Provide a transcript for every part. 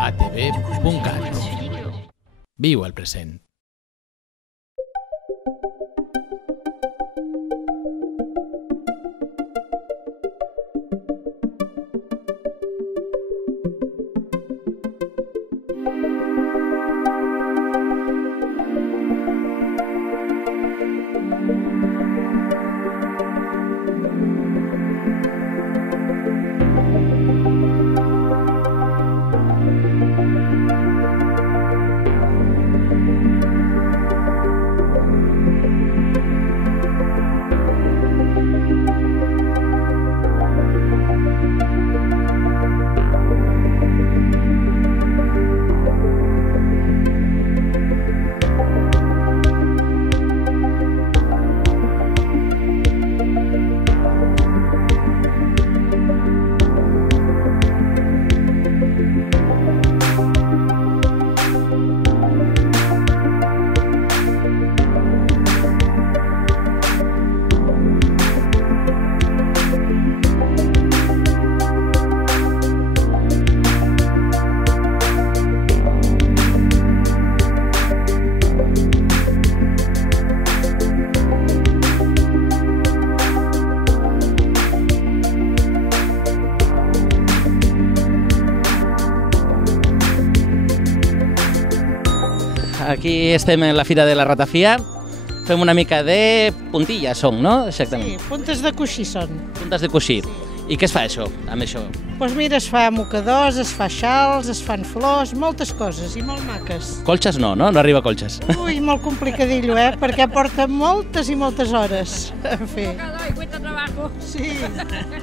ATV.cat. Viu el present. Aquí estem en la Fira de la Ratafia. Fem una mica de puntilles, són, no? Exactament. Sí, puntes de coixí són. Puntes de coixí. I què es fa això, amb això? Doncs mira, es fa mocadors, es fa xals, es fan flors, moltes coses i molt maques. Colxes no, no? No arriba a colxes. Ui, molt complicadillo, perquè porta moltes i moltes hores a fer. Un mocador i cuesta trabajo. Sí,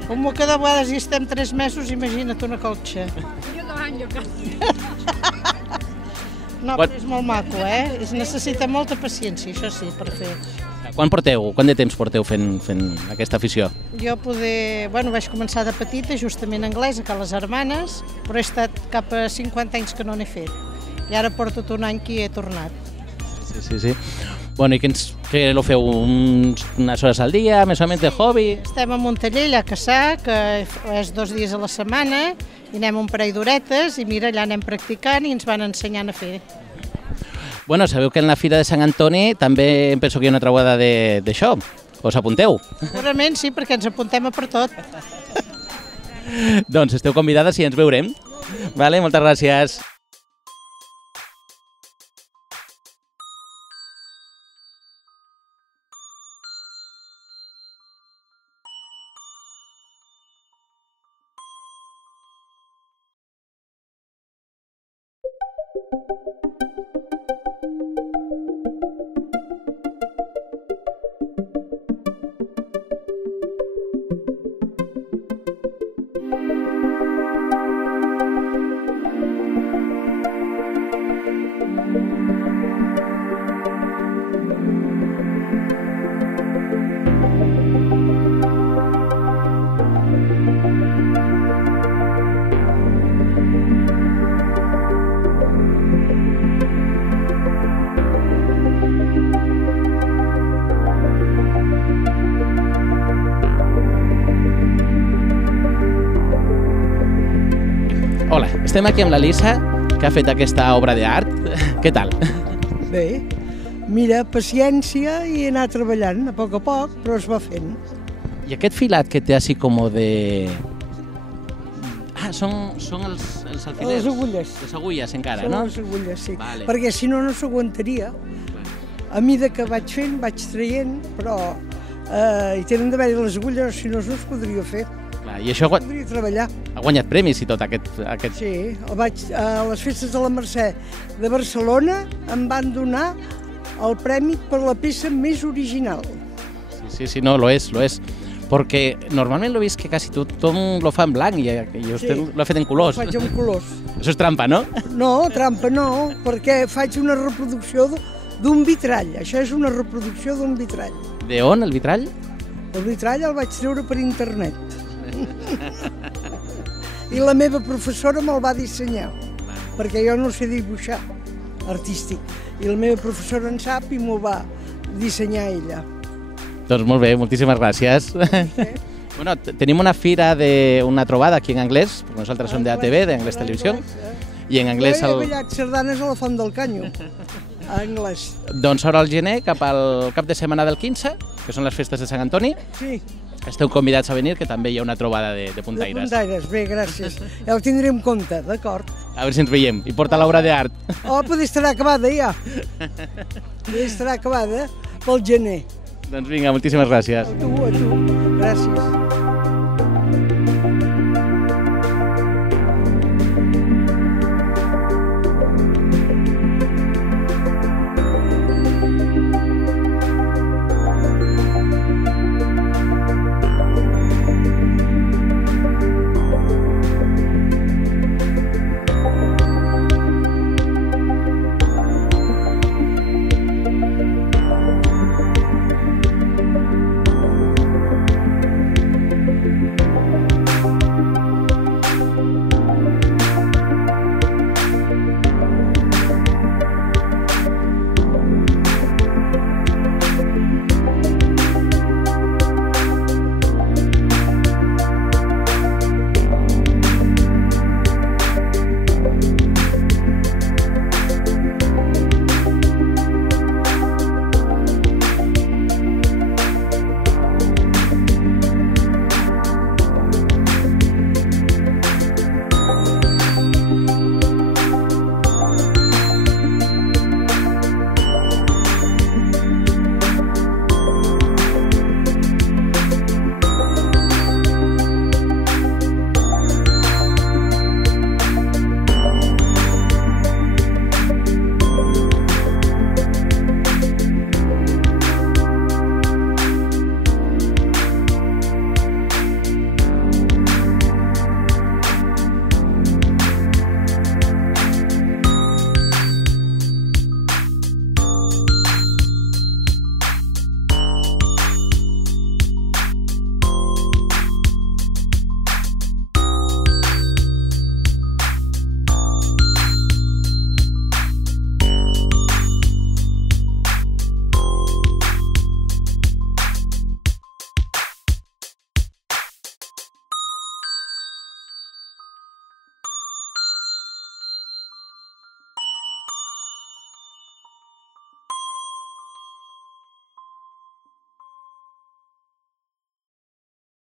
un mocador a vegades hi estem 3 mesos, imagina't una colxa. Yo 2 años casi. No, però és molt maco, es necessita molta paciència, això sí, per fer. Quant de temps porteu fent aquesta afició? Jo vaig començar de petita, justament anglès, a Cales Hermanes, però he estat cap a 50 anys que no n'he fet. I ara porto tot un any que hi he tornat. Sí. Bueno, i què lo feu? Unes hores al dia, més o menys de hobby? Estem en un taller allà a Cassà, que és 2 dies a la setmana, i anem un parell d'horetes, i mira, allà anem practicant i ens van ensenyant a fer. Bueno, sabeu que en la Fira de Sant Antoni també em penso que hi ha una trobada d'això. Us apunteu? Segurament sí, perquè ens apuntem a per tot. Doncs esteu convidades i ens veurem. Vale, moltes gràcies. Hola, estem aquí amb la Lisa, que ha fet aquesta obra d'art. Què tal? Bé, mira, paciència i anar treballant a poc, però es va fent. I aquest filat que té així com de... Ah, són els alfilers. Les agulles. Les agulles encara, són no? Les agulles, sí. Vale. Perquè si no, no s'aguantaria. A mida que vaig fent, vaig traient, però hi tenen d'haver-hi les agulles, si no, no es podria fer. Clar, i això podria treballar. Ha guanyat premis i tot aquest... Sí, a les festes de la Mercè de Barcelona em van donar el premi per la peça més original. Sí, no, lo és. Perquè normalment l'he vist que quasi tothom lo fa en blanc i vostè l'ha fet en colors. Ho faig en colors. Això és trampa, no? No, trampa no, perquè faig una reproducció d'un vitrall. Això és una reproducció d'un vitrall. De on, el vitrall? El vitrall el vaig treure per internet. I la meva professora me'l va dissenyar, perquè jo no sé dibuixar artístic. I la meva professora en sap i m'ho va dissenyar ella. Doncs molt bé, moltíssimes gràcies. Bueno, tenim una fira, una trobada aquí en anglès, perquè nosaltres som d'ATV, d'Anglès Televisió, i en anglès... Jo he ballat sardanes a la Font del Canyo, a anglès. Doncs ara al gener, cap al cap de setmana del 15, que són les festes de Sant Antoni, Sí, esteu convidats a venir, que també hi ha una trobada de de puntaires. puntaires. Bé, gràcies. Ja ho tindré en compte, d'acord. A veure si ens veiem. I porta l'obra d'art. Oh, potser estarà acabada ja. Potser estarà acabada pel gener. Doncs vinga, moltíssimes gràcies. A tu, gràcies.